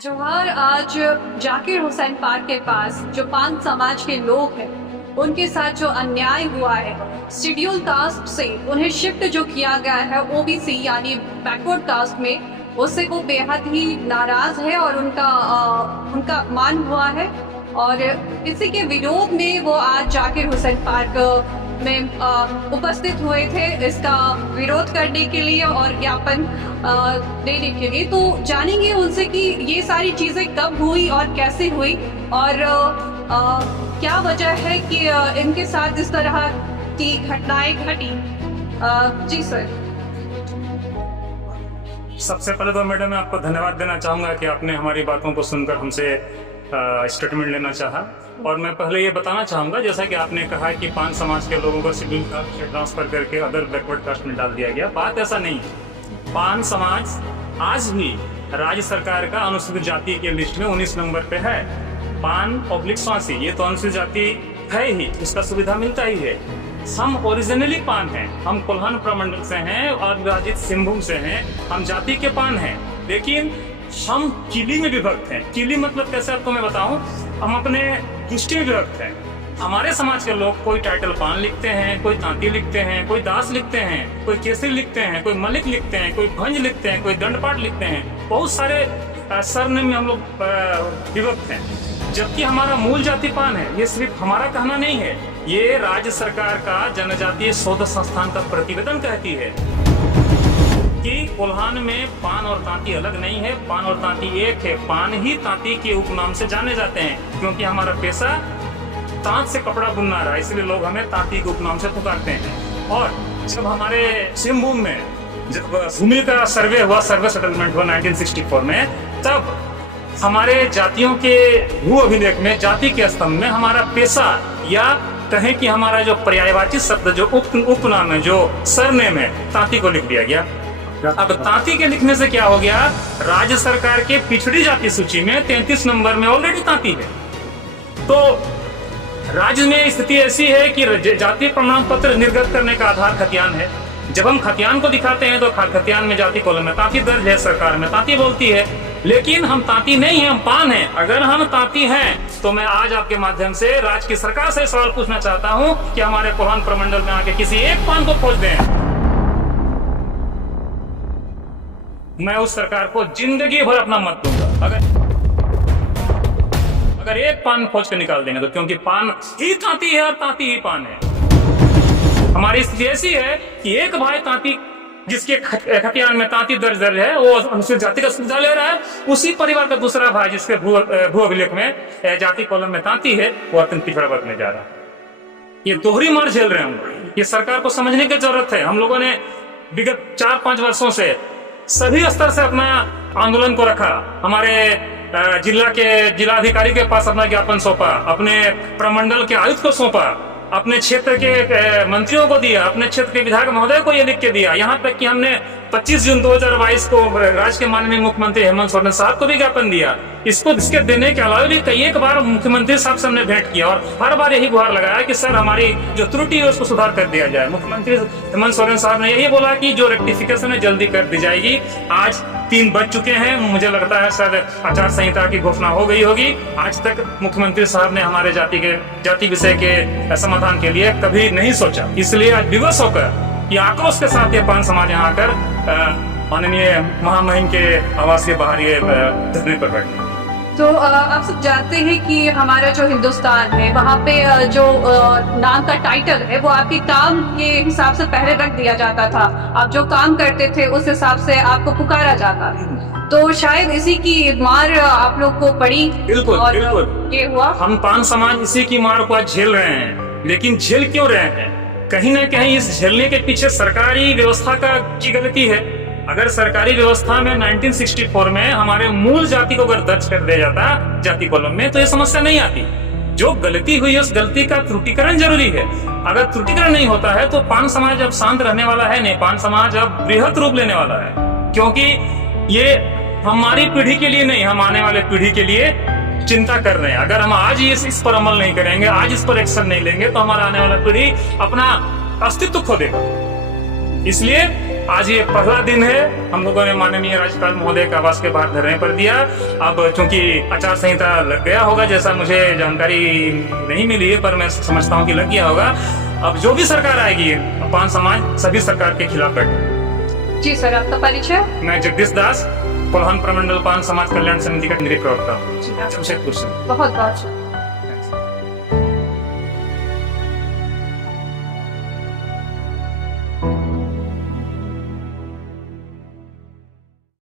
जौहर आज जाकिर हुसैन पार्क के पास जो पान समाज के लोग हैं उनके साथ जो अन्याय हुआ है, शेड्यूल कास्ट से उन्हें शिफ्ट जो किया गया है ओबीसी यानी बैकवर्ड कास्ट में, उससे वो बेहद ही नाराज है और उनका अपमान हुआ है। और इसी के विरोध में वो आज जाकिर हुसैन पार्क में उपस्थित हुए थे इसका विरोध करने के लिए और ज्ञापन देने के लिए। तो जानेंगे उनसे कि ये सारी चीज़ें कब हुई और कैसे हुई और क्या वजह है कि इनके साथ इस तरह की घटनाएं घटी। जी सर। सबसे पहले तो मैडम मैं आपको धन्यवाद देना चाहूँगा कि आपने हमारी बातों को सुनकर हमसे स्टेटमेंट लेना चाहा। और मैं पहले ये बताना चाहूँगा, जैसा कि आपने कहा कि पान समाज के लोगों को शेड्यूल कास्ट से ट्रांसफर करके अदर बैकवर्ड कास्ट में डाल दिया गया। बात ऐसा नहीं है। पान समाज आज भी राज्य सरकार का अनुसूचित जाति के लिस्ट में 19 नंबर पे है। पान पब्लिक स्वासी ये तो अनुसूचित जाति है ही, इसका सुविधा मिलता ही है। हम ओरिजिनली पान हैं, हम कोल्हान प्रमंडल से हैं और विभाजित सिंहभूम से हैं। हम जाति के पान हैं, लेकिन हम किली में विभक्त हैं। किली मतलब कैसे आपको मैं बताऊं, हम अपने दृष्टि में विभक्त हैं। हमारे समाज के लोग कोई टाइटल पान लिखते हैं, कोई तांती लिखते हैं, कोई दास लिखते हैं, कोई केसरी लिखते हैं, कोई मलिक लिखते हैं, कोई भंज लिखते हैं, कोई दंडपाठ लिखते हैं। बहुत सारे सरनेम में हम लोग विभक्त हैं, जबकि हमारा मूल जाति पान है। ये सिर्फ हमारा कहना नहीं है, ये राज्य सरकार का जनजातीय शोध संस्थान का प्रतिवेदन कहती है कि कोल्हान में पान और तांती अलग नहीं है, पान और तांती एक है। पान ही तांती के उपनाम से जाने जाते हैं, क्योंकि हमारा पेशा तांत से कपड़ा बुनना रहा है, इसलिए लोग हमें तांती के उपनाम से पुकारते हैं। और जब हमारे सिंहभूम में जब भूमि का सर्वे हुआ, सर्वे सेटलमेंट हुआ 1964 में, तब हमारे जातियों के भू अभिलेख में जाति के स्तंभ में हमारा पेशा या कहें कि हमारा जो पर्यायवाची शब्द जो उपनाम है, जो सरनेम है, तांती को लिख दिया गया। अब तांती के लिखने से क्या हो गया, राज्य सरकार के पिछड़ी जाति सूची में 33 नंबर में ऑलरेडी तांती है। तो राज्य में स्थिति ऐसी है कि जाति प्रमाण पत्र निर्गत करने का आधार खतियान है। जब हम खतियान को दिखाते हैं तो खतियान में जाति कॉलम में तांती दर्ज है, सरकार में तांती बोलती है, लेकिन हम तांती नहीं है, हम पान हैं। अगर हम तांती हैं तो मैं आज आपके माध्यम से राज्य की सरकार से सवाल पूछना चाहता हूं कि हमारे कोल्हान प्रमंडल में आके किसी एक पान को खोज दें। मैं उस सरकार को जिंदगी भर अपना मत दूंगा अगर एक पान खोज के निकाल देंगे तो, क्योंकि पान ही तांती है और तांती ही पान है। हमारी स्थिति ऐसी है कि एक भाई तांती जिसके खतियान में तांती दर्ज है वो अनुसूचित जाति का सुविधा ले रहा है, उसी परिवार का दूसरा भाई जिसके भू अभिलेख में जाति कॉलम में तांती है वो अत्यंत पिछड़ा वर्ग में जा रहा है। ये दोहरी मार झेल रहे हैं हम लोग। ये सरकार को समझने की जरूरत है। हम लोगों ने विगत 4-5 वर्षों से सभी स्तर से अपना आंदोलन को रखा। हमारे जिलाधिकारी के पास अपना ज्ञापन सौंपा, अपने प्रमंडल के आयुक्त को सौंपा, अपने क्षेत्र के मंत्रियों को दिया, अपने क्षेत्र के विधायक महोदय को ये लिख के दिया। यहाँ तक कि हमने 25 जून 2022 को राज्य के माननीय मुख्यमंत्री हेमंत सोरेन साहब को भी ज्ञापन दिया। इसके देने के अलावा भी कई एक बार मुख्यमंत्री साहब से हमने भेंट किया और हर बार यही गुहार लगाया कि सर हमारी जो त्रुटि है उसको सुधार कर दिया जाए। मुख्यमंत्री हेमंत सोरेन साहब ने यही बोला कि जो रेक्टिफिकेशन है जल्दी कर दी जाएगी। आज 3 बज चुके हैं, मुझे लगता है शायद आचार संहिता की घोषणा हो गई होगी। आज तक मुख्यमंत्री साहब ने हमारे जाति विषय के समाधान के लिए कभी नहीं सोचा। इसलिए आज विवश होकर ये आक्रोश के साथ ये पान समाज यहाँ आकर माननीय महामहिम के आवास के बाहर ये धरने पर बैठे। तो आप सब जानते हैं कि हमारा जो हिंदुस्तान है वहाँ पे जो नाम का टाइटल है वो आपके काम के हिसाब से पहले रख दिया जाता था। आप जो काम करते थे उस हिसाब से आपको पुकारा जाता था। तो शायद इसी की मार आप लोग को पड़ी। बिल्कुल, और बिल्कुल। ये हुआ। हम पान समाज इसी की मार को आज झेल रहे हैं, लेकिन झेल क्यों रहे हैं? कहीं ना कहीं इस झेलने के पीछे सरकारी व्यवस्था की गलती है। अगर सरकारी व्यवस्था में 1964 में हमारे मूल जाति को अगर दर्ज कर दिया जाता जाति कॉलम में तो ये समस्या नहीं आती। जो गलती हुई है उस गलती का त्रुटिकरण जरूरी है। अगर त्रुटिकरण नहीं होता है तो पान समाज अब शांत रहने वाला है नहीं, पान समाज अब बृहत रूप लेने वाला है। क्योंकि ये हमारी पीढ़ी के लिए नहीं, हम आने वाले पीढ़ी के लिए चिंता कर रहे हैं। अगर हम आज इस पर अमल नहीं करेंगे, आज इस पर एक्शन नहीं लेंगे तो हमारा आने वाला पीढ़ी अपना अस्तित्व खो देगा। इसलिए आज ये पहला दिन है, हम लोगों ने माननीय राज्यपाल महोदय के आवास के बाहर धरने पर दिया। अब चूंकि आचार संहिता लग गया होगा, जैसा मुझे जानकारी नहीं मिली है, पर मैं समझता हूँ कि लग गया होगा। अब जो भी सरकार आएगी, पान समाज सभी सरकार के खिलाफ बैठे। जी सर, आपका परिचय? मैं जगदीश दास, कोल्हान प्रमंडल पान समाज कल्याण समिति का केंद्रीय प्रवक्ता हूँ, जी हाँ। जमशेदपुर से। बहुत बहुत